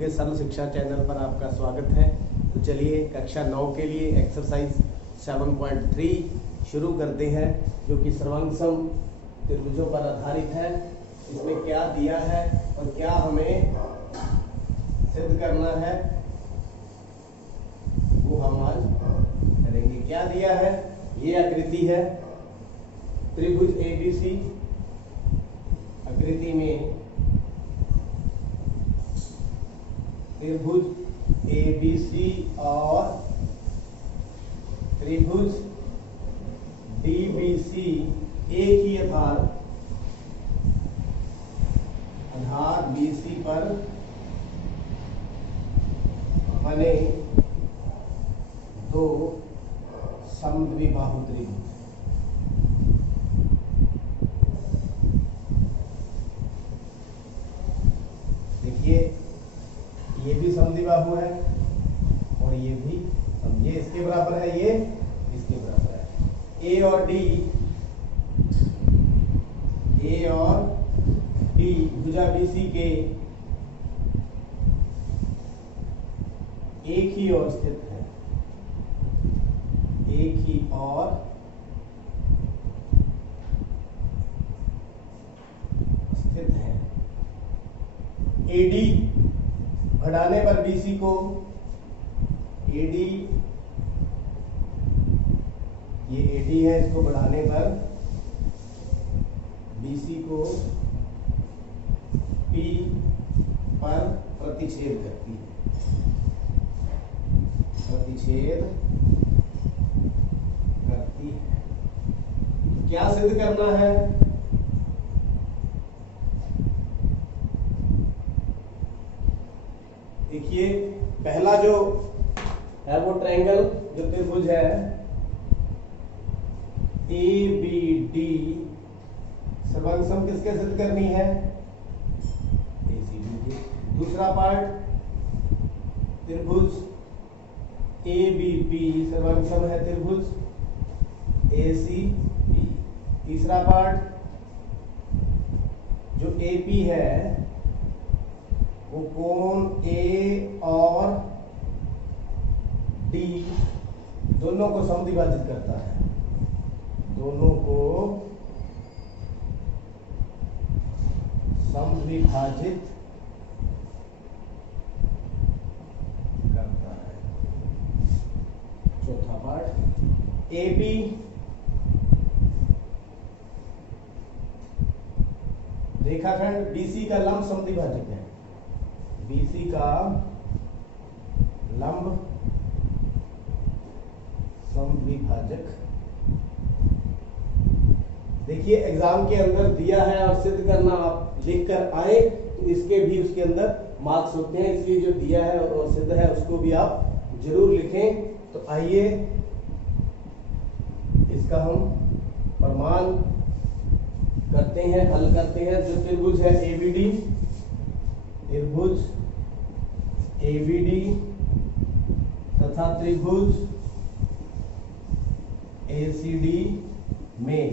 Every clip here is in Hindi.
के सरल शिक्षा चैनल पर आपका स्वागत है। तो चलिए कक्षा 9 के लिए एक्सरसाइज 7.3 शुरू करते हैं, जो कि सर्वांगसम त्रिभुजों पर आधारित है। इसमें क्या दिया है और क्या हमें सिद्ध करना है वो हम आज करेंगे। क्या दिया है? ये आकृति है त्रिभुज ABC। आकृति में त्रिभुज ABC और त्रिभुज DBC एक ही आधार BC पर बने दो समद्विबाहु त्रिभुज। देखिए, ये भी समद्विबाहु है और ये भी, ये इसके बराबर है, ये इसके बराबर है। A और D भुजा BC के एक ही ओर स्थित है, एक ही ओर स्थित है। AD बढ़ाने पर BC को, AD ये AD है, इसको बढ़ाने पर BC को P पर प्रतिच्छेद करती है, प्रतिच्छेद करती है। तो क्या सिद्ध करना है? देखिए, पहला जो है वो ट्रायंगल, जो त्रिभुज है ABD, सर्वांगसम किसके सिद्ध करनी है? ACD के। दूसरा पार्ट त्रिभुज ABP, सर्वांगसम है त्रिभुज ACB। तीसरा पार्ट जो AP है वो कोण A और D दोनों को समद्विभाजित करता है, दोनों को समद्विभाजित करता है। चौथा पार्ट AB रेखाखंड BC का लंब समद्विभाजक है, BC का लंब समद्विभाजक। देखिए, एग्जाम के अंदर दिया है और सिद्ध करना आप लिख कर आए तो इसके भी उसके अंदर मार्क्स होते हैं, इसलिए जो दिया है और सिद्ध है उसको भी आप जरूर लिखें। तो आइए इसका हम प्रमाण करते हैं, हल करते हैं। जो त्रिभुज है ABD, त्रिभुज ABD तथा त्रिभुज ACD में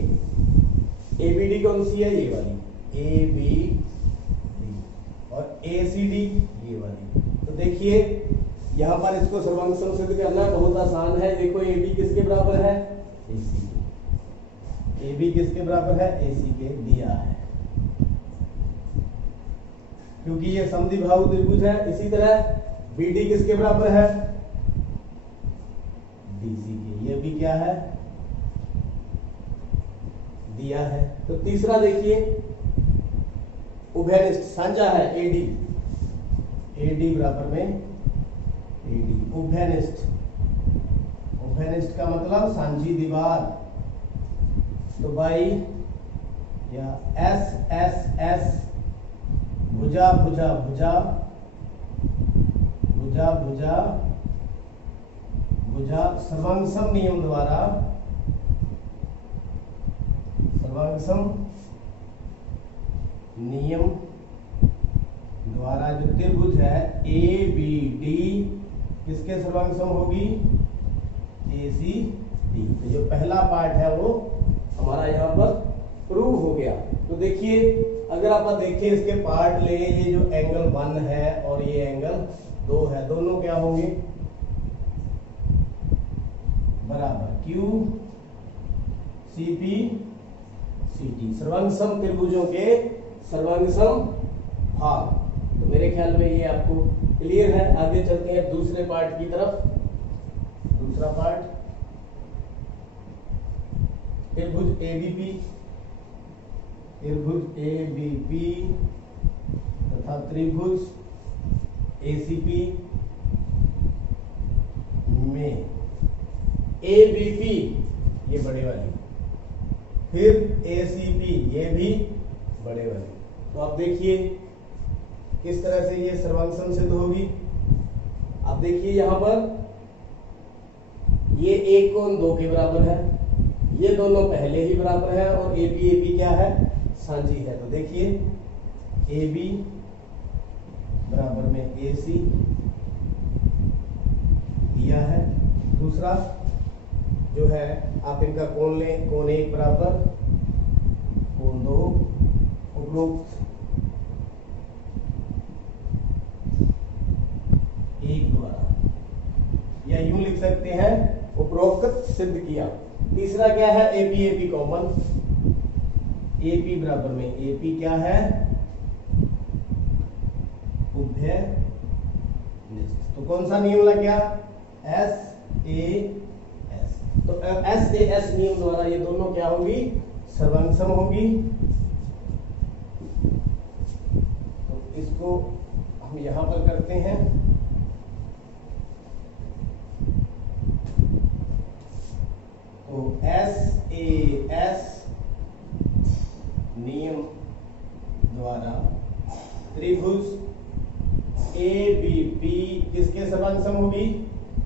ABD कौन सी है? ये वाली ABD, और ACD ये वाली। तो देखिए, यहां पर इसको सर्वांगसम सिद्ध करना बहुत आसान है। देखो, AB किसके बराबर है? AC के। AB किसके बराबर है? AC के। दिया है, क्योंकि ये समद्विबाहु त्रिभुज है। इसी तरह BD किसके बराबर है? DC के। ये भी क्या है? दिया है। तो तीसरा देखिए, उभयनिष्ठ साझा है AD बराबर में AD। उभयनिष्ठ, उभयनिष्ठ का मतलब सांझी दीवार। तो भाई या S भुजा भुजा भुजा भुजा भुजा भुजा सर्वांगसम नियम द्वारा, सर्वांगसम नियम द्वारा जो त्रिभुज है ABD किसके सर्वांगसम होगी? ACD। तो जो पहला पार्ट है वो हमारा यहाँ पर प्रूव हो गया। तो देखिए, अगर आप देखें इसके पार्ट ले, ये जो एंगल 1 है और ये एंगल 2 है, दोनों क्या होंगे बराबर Q C P C T, सर्वांगसम त्रिभुजों के सर्वांगसम भाग। तो मेरे ख्याल में ये आपको क्लियर है। आगे चलते हैं दूसरे पार्ट की तरफ। दूसरा पार्ट, त्रिभुज एबीपी, त्रिभुज एबीपी तथा त्रिभुज एसीपी में एबीपी ये बड़े वाली, फिर एसीपी ये भी बड़े वाली। तो आप देखिए किस तरह से ये सर्वांगसम सिद्ध होगी। आप देखिए यहां पर ये एक कोण 2 के बराबर है, ये दोनों पहले ही बराबर है और एबी क्या है साझी है। तो देखिए AB बराबर में AC दिया है। दूसरा जो है आप इनका कोण लें, कोण 1 बराबर कोण 2 उपरोक्त 1 द्वारा, या यूं लिख सकते हैं उपरोक्त सिद्ध किया। तीसरा क्या है AP कॉमन, AP बराबर में AP क्या है उभय निष्ठ। तो कौन सा नियम लग गया SAS। तो SAS नियम द्वारा ये दोनों क्या होगी सर्वांगसम होगी। तो इसको हम यहां पर करते हैं। तो SAS नियम द्वारा त्रिभुज ABP किसके सर्वांगसम होगी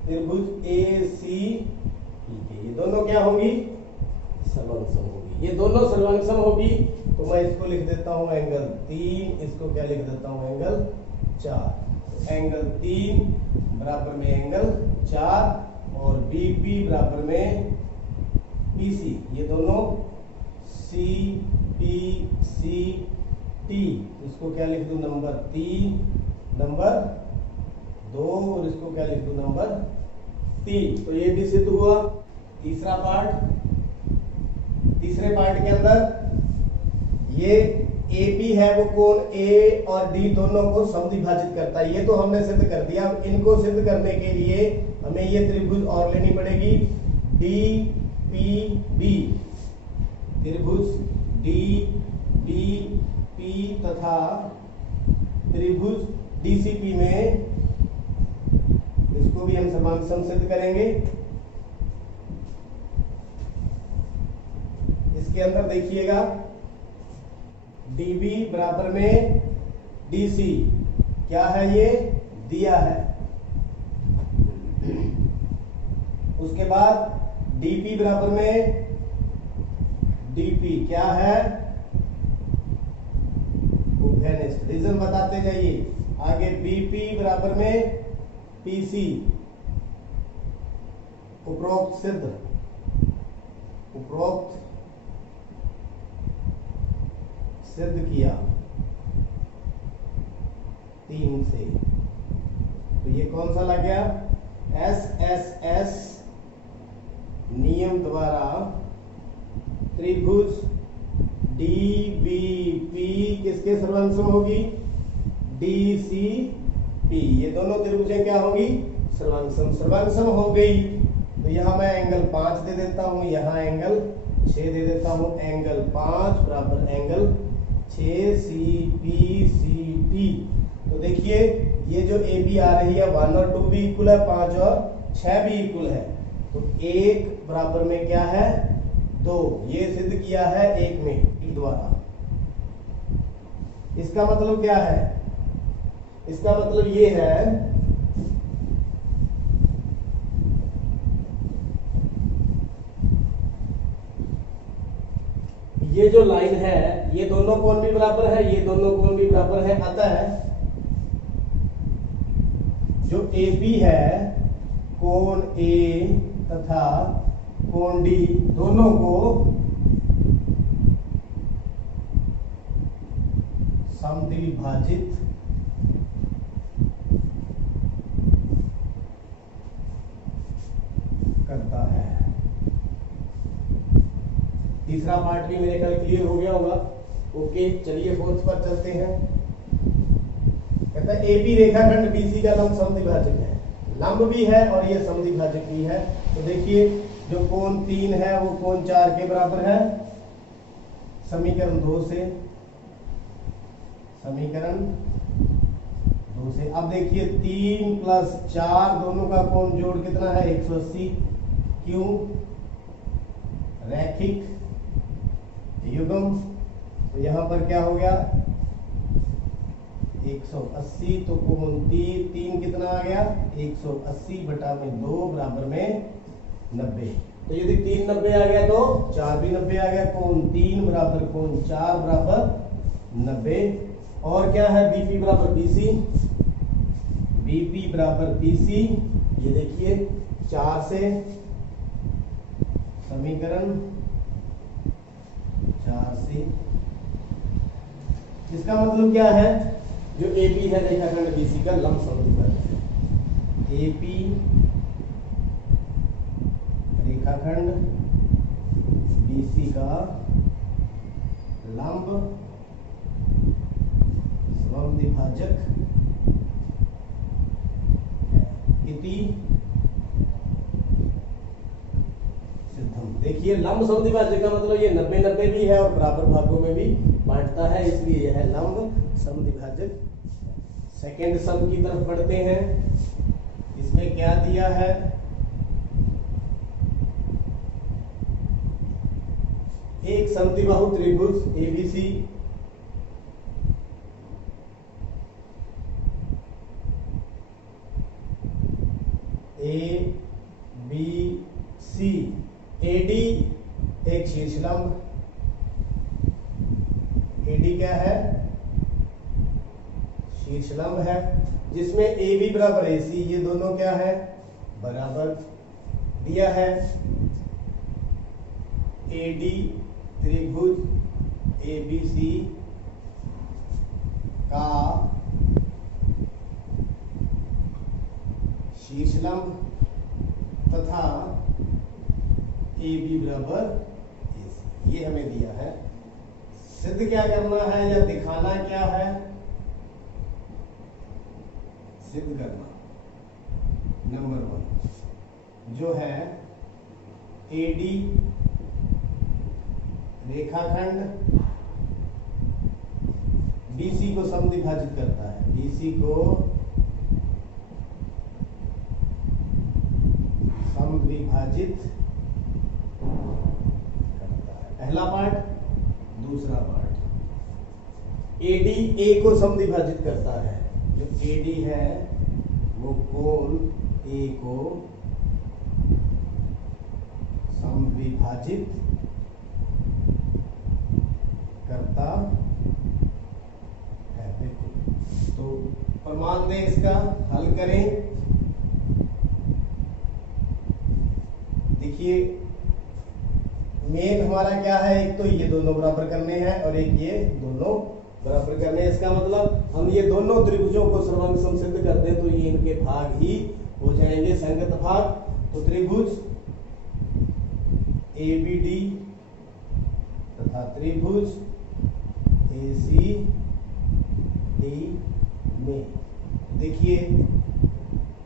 त्रिभुज ACP के। ये दोनों क्या होगी सर्वांगसम होगी। ये दोनों सर्वांगसम होगी। तो मैं इसको लिख देता हूं एंगल 3, इसको क्या लिख देता हूं एंगल 4। तो एंगल 3 बराबर में एंगल 4 और BP बराबर में PC, ये दोनों CPCT। इसको क्या लिख दूं नंबर 3, नंबर 2 और इसको क्या लिख दूं नंबर 3। तो ये भी सिद्ध हुआ। तीसरा पार्ट, तीसरे पार्ट के अंदर ये AP है वो कोण A और D दोनों को समद्विभाजित करता है। ये तो हमने सिद्ध कर दिया। अब इनको सिद्ध करने के लिए हमें ये त्रिभुज और लेनी पड़ेगी DPB, त्रिभुज DPP तथा त्रिभुज DCP में इसको भी हम सर्वांगसम सिद्ध करेंगे। इसके अंदर देखिएगा DB बराबर में DC क्या है ये दिया है। उसके बाद DP बराबर में DP क्या है उभयनिष्ठ। रीजन बताते जाइए। आगे BP बराबर में PC उपरोक्त सिद्ध, उपरोक्त सिद्ध किया 3 से। तो ये कौन सा लग गया SSS नियम द्वारा त्रिभुज DBP किसके सर्वांगसम होगी DCP। ये दोनों त्रिभुजें क्या होगी सर्वांगसम। सर्वांगसम हो गई तो यहां मैं एंगल 5 दे देता हूं, यहां एंगल 6 दे देता हूं। एंगल 5 बराबर एंगल 6 CPCT। तो देखिए ये जो AB आ रही है 1 और 2 भी इक्वल है, 5 और 6 भी इक्वल है। तो 1 बराबर में क्या है 2। ये सिद्ध किया है 1 में द्वारा। इसका मतलब क्या है, इसका मतलब ये है ये जो लाइन है ये दोनों कोण भी बराबर है, ये दोनों कोण भी बराबर है। अतः जो AB है कोण A तथा कोण D दोनों को समद्विभाजित करता है। तीसरा पार्ट भी मेरे ख्याल क्लियर हो गया होगा। ओके, चलिए फोर्थ पर चलते हैं। कहता है ए बी रेखाखंड बीसी का लंब समद्विभाजक है, लंब भी है और ये समद्विभाजक भी है। तो देखिए जो कोण 3 है वो कोण 4 के बराबर है समीकरण 2 से। अब देखिए 3 + 4 दोनों का कोण जोड़ कितना है 180। क्यों? रैखिक युग्म। तो यहां पर क्या हो गया 180, तो कोण 3 कितना आ गया 180/2 बराबर में 90। तो यदि 3 90 आ गया तो 4 भी 90 आ गया। कोण 3 बराबर कोण 4 बराबर 90। और क्या है बीपी बराबर बीसी, बीपी बराबर बीसी। ये देखिए 4 से समीकरण 4 से, इसका मतलब क्या है जो एपी है रेखाखंड बीसी का लंब समद्विभाजक है। एपी रेखाखंड बीसी का लंब समद्विभाजक है इति सिद्धम। देखिए लंब समद्विभाजक का मतलब ये 90-90 भी है और बराबर भागों में भी बांटता है, इसलिए यह है लंब समद्विभाजक। सेकेंड सम की तरफ बढ़ते हैं। इसमें क्या दिया है एक समद्विबाहु त्रिभुज ABC A B C, AD एक शीर्षलंब, एडी क्या है शीर्षलंब है, जिसमें ए बी बराबर ए सी, ये दोनों क्या है बराबर दिया है। एडी त्रिभुज एबीसी का शीर्षलंब तथा ए बी बराबर ए सी, ये हमें दिया है। सिद्ध क्या करना है या दिखाना क्या है? सिद्ध करना नंबर 1 जो है एडी रेखाखंड बीसी को समद्विभाजित करता है, बीसी को समद्विभाजित करता है। पहला पार्ट। दूसरा पार्ट एडी ए को समद्विभाजित करता है। जो एडी है वो कोण ए को समद्विभाजित करता है। बिल्कुल, तो प्रमाण दें इसका, हल करें। देखिए मेन हमारा क्या है, एक तो ये दोनों बराबर करने हैं और एक ये दोनों बराबर करने हैं। इसका मतलब हम ये दोनों त्रिभुजों को सर्वांग समसिद्ध कर दें तो ये इनके भाग ही हो जाएंगे, संगत भाग। तो त्रिभुज एबीडी तथा त्रिभुज एसीडी में देखिए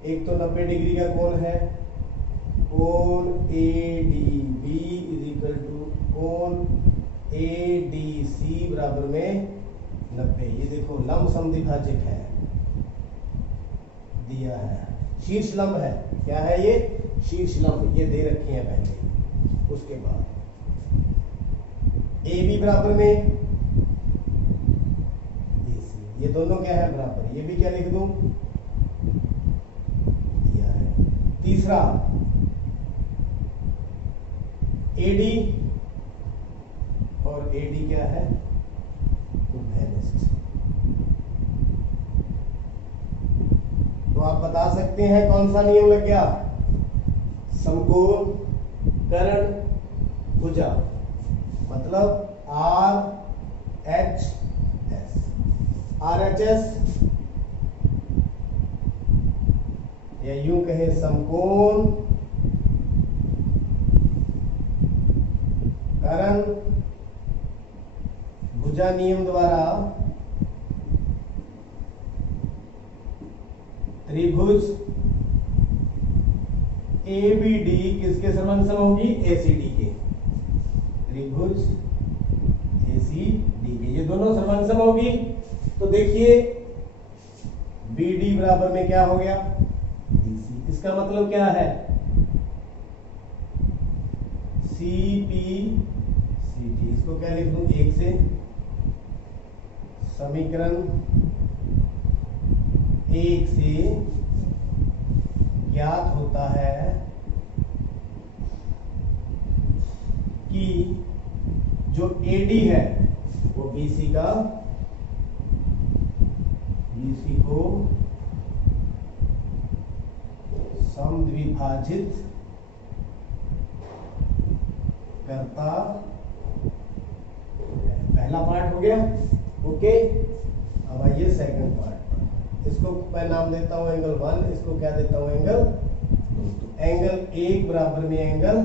एक तो 90 डिग्री का कोण है, कोण एडीबी इज इक्वल टू कोण एडीसी बराबर में 90। ये देखो लंब समद्विभाजक है दिया है, शीर्ष लंब है। क्या है ये? शीर्ष लंब, ये दे रखे हैं पहले। उसके बाद ए बी बराबर में ए सी, ये दोनों क्या है बराबर। ये भी क्या लिख दूं दिया है। तीसरा एडी और एडी क्या है उभयनिष्ठ। तो आप बता सकते हैं कौन सा नियम लग गया? समकोण कर्ण भुजा, मतलब आर एच एस। RHS या यूं कहें समकोण करण भुजा नियम द्वारा त्रिभुज ABD किसके समसम होगी? ACD के। त्रिभुज ACD के, ये दोनों समसम होगी। तो देखिए BD बराबर में क्या हो गया? BC। इसका मतलब क्या है? CPCT, इसको क्या लिख दूं? 1 से समीकरण 1 से ज्ञात होता है कि जो AD है वो BC को समद्विभाजित करता है। पहला पार्ट हो गया, ओके। अब आइए सेकंड पार्ट पर। इसको मैं नाम देता हूं एंगल 1, इसको क्या देता हूं? एंगल 2। तो एंगल 1 बराबर में एंगल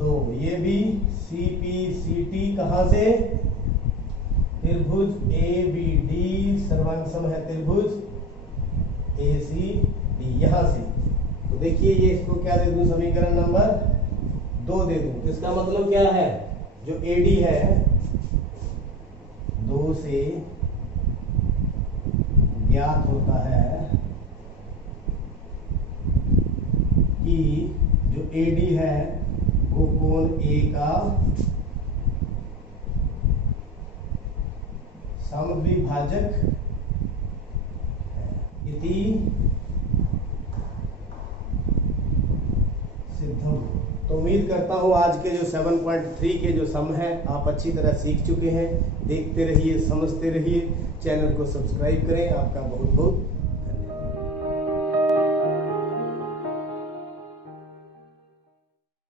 2, ये भी CPCT कहां से? त्रिभुज ABD सर्वांगसम है त्रिभुज ACD, यहां से। तो देखिए ये इसको क्या दे दूं? समीकरण नंबर 2 दे दूं। इसका मतलब क्या है? जो AD है 2 से ज्ञात होता है कि जो AD है वो कोण A का समद्विभाजक है। इति सिद्धम। तो उम्मीद करता हूँ आज के जो 7.3 के जो सम है आप अच्छी तरह सीख चुके हैं। देखते रहिए, समझते रहिए, चैनल को सब्सक्राइब करें। आपका बहुत बहुत